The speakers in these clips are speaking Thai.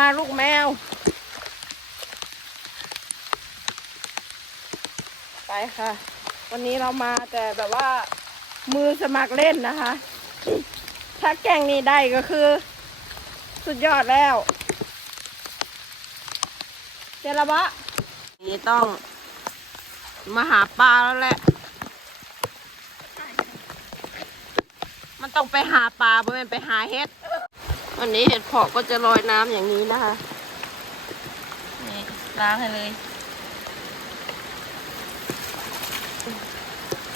มาลูกแมว ไปค่ะ วันนี้เรามาแต่แบบว่า มือสมัครเล่นนะคะ ถ้าแกงนี้ได้ก็คือ สุดยอดแล้วเจระบะนี่ต้องมาหาปลาแล้วแหละ มันต้องไปหาปลาเพราะมันไปหาเห็ด วันนี้เห็ดเพาะก็จะลอยน้ำอย่างนี้นะคะ นี่ล้างให้เลย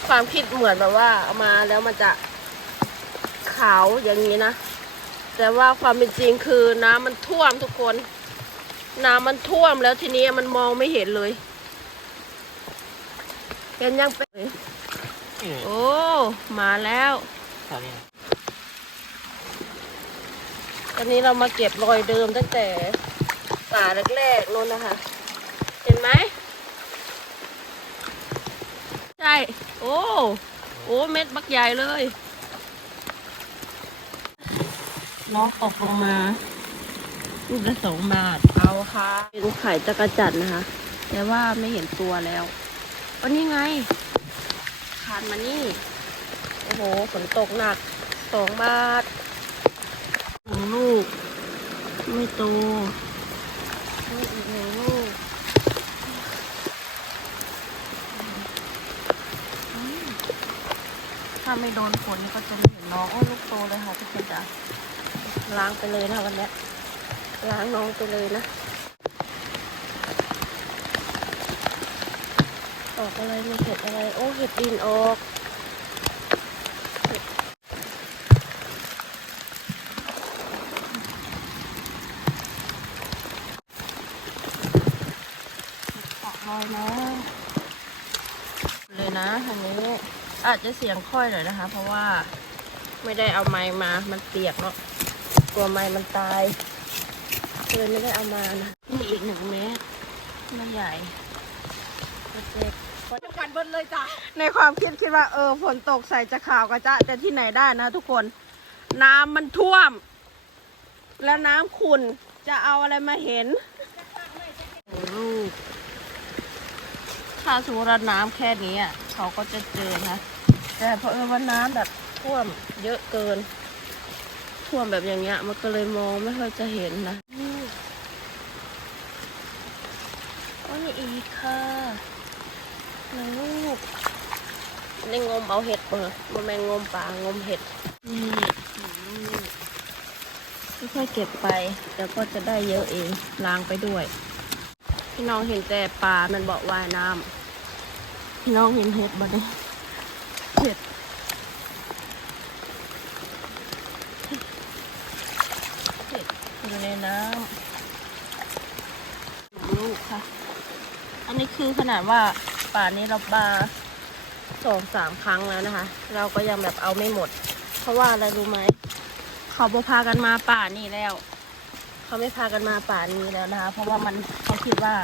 ความคิดเหมือนแบบว่าเอามาแล้วมันจะขาวอย่างนี้นะ แต่ว่าความเป็นจริงคือน้ำมันท่วมทุกคน น้ำมันท่วมแล้วทีนี้มันมองไม่เห็นเลยเป็นยังเป็นนี่โอ้ มาแล้ว ตอนนี้ตอนนี้เรามาเก็บรอยเดิมตั้งแต่ป่าแรกๆนู่นนะคะ เห็นไหมใช่ โอ้ โอ้ เม็ดบักใหญ่เลยน้องตกลงมาลูกละสองบาท เอาค่ะ เป็นไข่จักรจัดนะคะ แต่ว่าไม่เห็นตัวแล้วอันนี้ไง คานมานี่ โอ้โห ฝนตกหนักสองบาทหนึ่ง ลูก ไม่โตนี่อีกหนึ่งลูกอืมถ้าไม่โดนฝนนี่ก็จะไม่เห็นน้องโอ้ยลูกโตเลยค่ะทุกคนจ้ะล้างไปเลยนะวันเนี้ยล้างน้องไปเลยนะออกอะไรมีเห็ดอะไร โอ้เห็ดดินออกปักลอยนะเลยนะอันนี้ อาจจะเสียงค่อยหน่อยนะคะ เพราะว่าไม่ได้เอาไม้มา มันเปียกเนาะ กลัวไม้มันตายเลยไม่ได้เอามานะนี่อีกหนึ่งเมตรไม่ใหญ่เจ็บจะกันเบิดเลยจ้ะ ในความคิดคิดว่าเออฝนตกใส่จะข่าวก็จะแต่ที่ไหนได้นะทุกคน น้ำมันท่วม แล้วน้ำขุ่นจะเอาอะไรมาเห็นโอ้ลูกถ้าสมมติว่าน้ำแค่นี้อะเขาก็จะเจอนะ แต่เพราะเออว่าน้ำแบบท่วมเยอะเกิน ท่วมแบบอย่างเงี้ย มันก็เลยมองไม่ค่อยจะเห็นนะนี่โอ้นี่อีกค่ะหนึ่งลูกในงมเอาเห็ดเปิดมันแมนงมป่างมเห็ดนี่หนึ่งลูกค่อยๆเก็บไปเดี๋ยวก็จะได้เยอะเองล้างไปด้วย พี่น้องเห็นแต่ปลามันบอกว่ายน้ำพี่น้องเห็นเห็ดบ่เนี่ย เห็ดเห็ดอยู่ในน้ำลูกค่ะ อันนี้คือขนาดว่าป่านี้เราปลาสองสามครั้งแล้วนะคะ เราก็ยังแบบเอาไม่หมด เพราะว่าอะไรรู้ไหม เขาบพากันมาป่านี้แล้ว เขาไม่พากันมาป่านี้แล้วนะคะ เพราะว่ามันเขาคิดว่า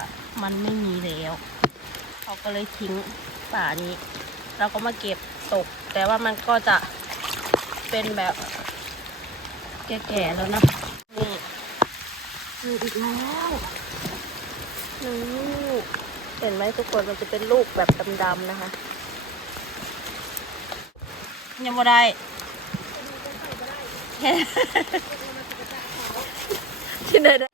มันไม่มีแล้ว เขาก็เลยทิ้งป่านี้ เราก็มาเก็บ ตก แต่ว่ามันก็จะเป็นแบบแก่ๆแล้วนะ นี่มีอีกแล้วหนึ่งลูกเห็นไหมทุกคนมันจะเป็นลูกแบบดำๆนะคะ ยังบ่ได้ที่ไหนได้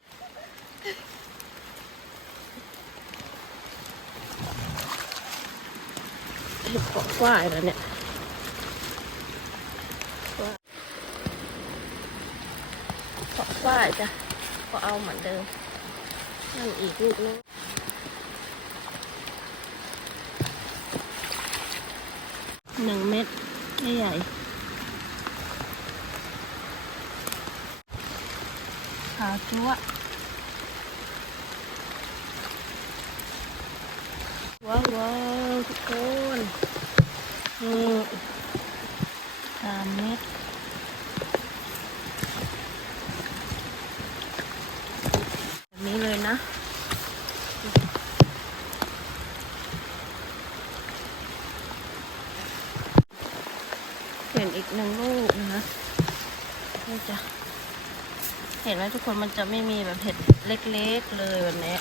เห็ดเกาะกว้ายแล้วเนี่ยเกาะก ว้าจะก็เอาเหมือนเดิมนั่นอีกลูกนึงหนึ่งเม็ดไม่ใหญ่ขาวจั๊วว้าวว้าวทุกคนนี่สามเม็ด เลยนะเห็นอีกหนึ่งลูกนะคะนี่จ้ะเห็นห็นไหมทุกคนมันจะไม่มีแบบเห็ดเล็กๆเลยแบบนี้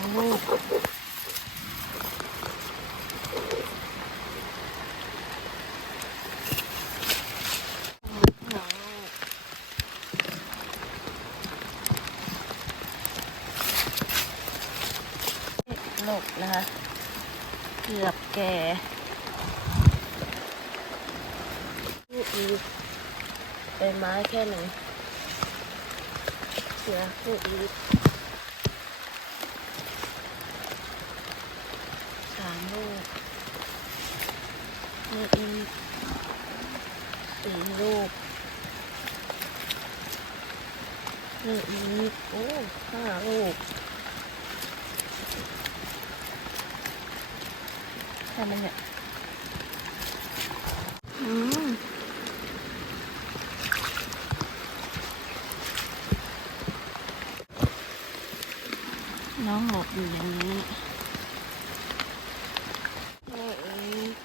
ห ลูกหลังลูกนะคะ เกือบแก่นี่อีเป็นไม้แค่ไหนเสือผู้อีก สาม ลูกนี่อีกสี่ลูกนี่อีกโอ้ห้าลูกใช่ไหมเนี่ยอืมน้องหลบอยู่อย่างนี้ นี่อีก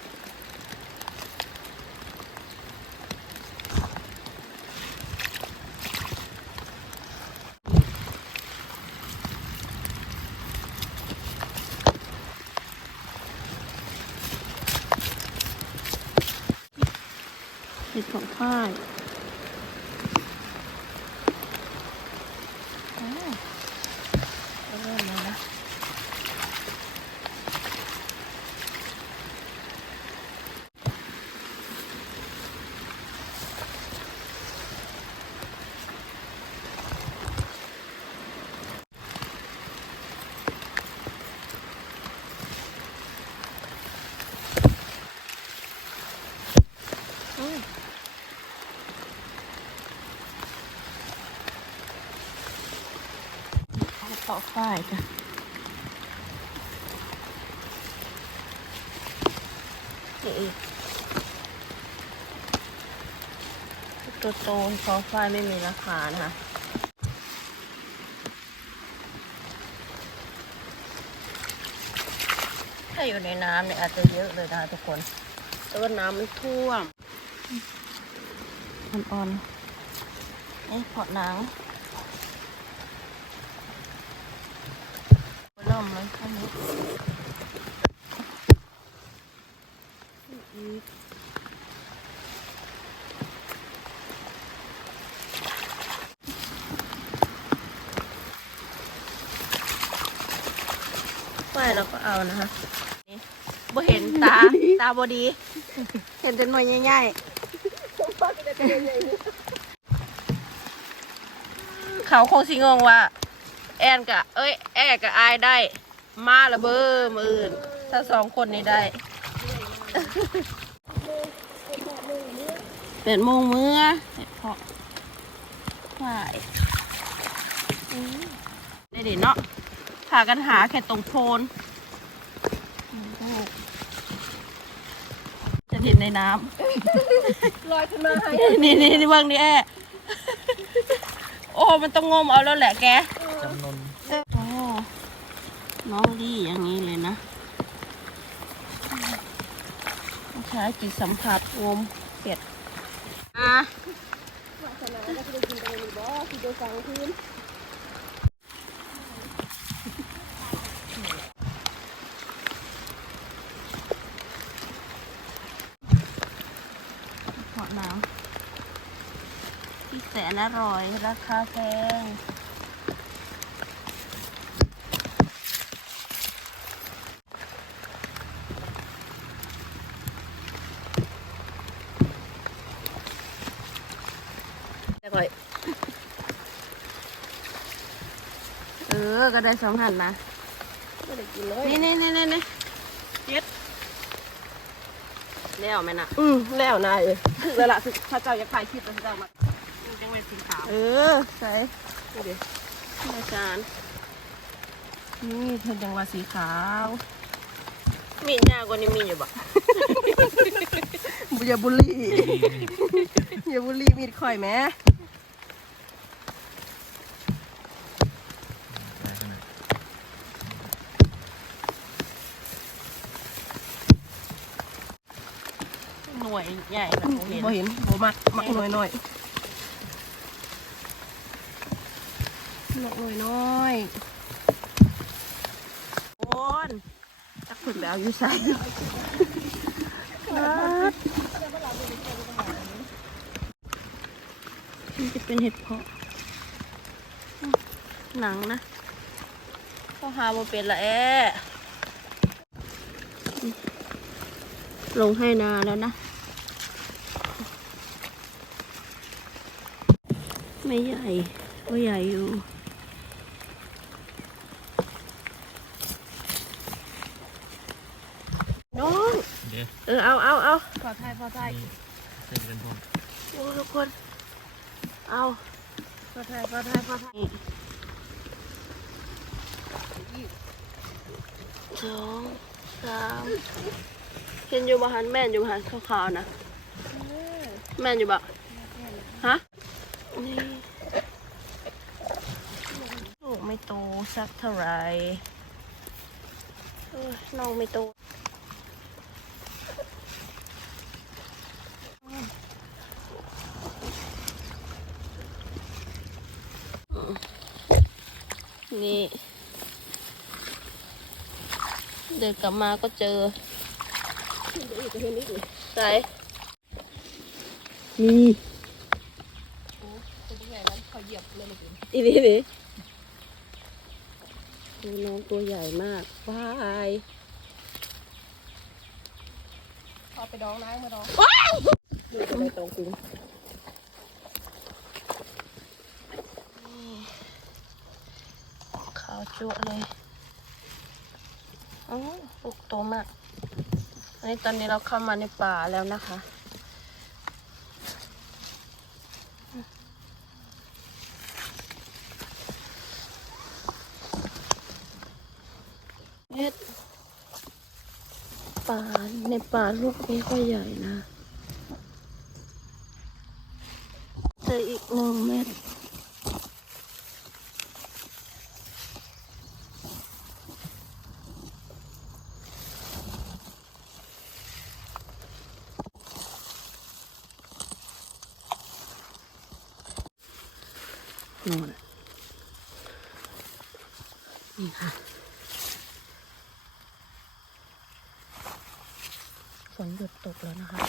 เห็ดของค่ายอ้าวเริ่มแล้วนะ อืม เอาต่อฝ้ายจ้ะนี่อีกตัวโตขอฝ้ายไม่มีราคานะคะถ้าอยู่ในน้ำเนี่ยอาจจะเยอะเลยนะคะทุกคน แต่ว่าน้ำมันท่วมอ่อนๆนี่พอดหนังเริ่มเลยข้างนี้อีก ไม่เราก็เอานะคะนี่บ่เห็นตา ตาบอดี เห็นแต่หน่วยใหญ่ๆเขาคงสิงงว่า แอนกับเอ้ย แอนกับอายได้ มาละเบอร์มืออื่น ถ้าสองคนนี้ได้ เป็นโมงเมื่อเห็ดเพาะฝ่ายอืมได้เด็ดเนาะพากันหาแค่ตรงโพนโอ้โหจะเห็นในน้ำลอยขึ้นมาให้นี่นี่นี่เบื้องนี้แอะโอ้ มันต้องงมเอาแล้วแหละแกจำนนโอ้น้องดีอย่างนี้เลยนะ ใช้จิตสัมผัสงมเป็ดอะวาสนาก็จะได้กินไปเลยบ่คือโดยฟังพื้นาะน้ำที่แสนอร่อยราคาแพง แต่ก่อย เออก็ได้สองหันนะไม่ได้กินเลยนี่นี่นี่นี่นี่เจ็ดแล้วไหมน่ะ อืมแล้วนายเอ้ยคือแล้วล่ะคือพระเจ้าอยากถ่ายคลิปแล้วพระเจ้ามายังไม่สีขาวเออใส่นี่เดี๋ยวอาจารย์นี่เพิ่นจังหวะสีขาว มีดยาวกว่านี้มีอยู่บ่อย่าบุลี่อย่าบุลี่มีดข่อยแหม่ ได้ขนาด หน่ วยใหญ่แบบบ่เห็นบ่เห็นบ่มักมักหน่อยหน่อยหนักหน่วยน้อยโอนจักเพิ่นไปเอาอยู่ใส่มันจะเป็นเห็ดเพาะอืมหนังนะก็หาบ่เป็นละแอลงให้นาแล้วนะ ไม่ใหญ่ ก็ใหญ่อยู่ น้อง เดี๋ยวเออ เอาเอาเอาพอไทยพอไทยนี่เส้นเป็นพวกโอ้ทุกคน เอาพอไทยพอไทยพอไทยสองสามเห็นอยู่บ้านแม่นอยู่บ้านขาวๆนะ แม่นอยู่บ่ฮะ นี่ลู กไม่โตสักเท่าไหร่เออน้องไม่โตนี่ เดินกลับมาก็เจอใส่นี่เป็นยังไงนั้นเขาเหยียบเลยเลยอีนี่นี่ ดูน้องตัวใหญ่มากว้ายพอไปดองน้ำมาดองดูทำไมตรงจริงขาวจั่วเลยอ๋อลูกโตมากอันนี้ตอนนี้เราเข้ามาในป่าแล้วนะคะ เม็ด ป่า ในป่าลูกนี้ก็ใหญ่นะ เจออีกหนึ่งเม็ดนอนนี่ค่ะ ฝนหยุดตกแล้วนะคะ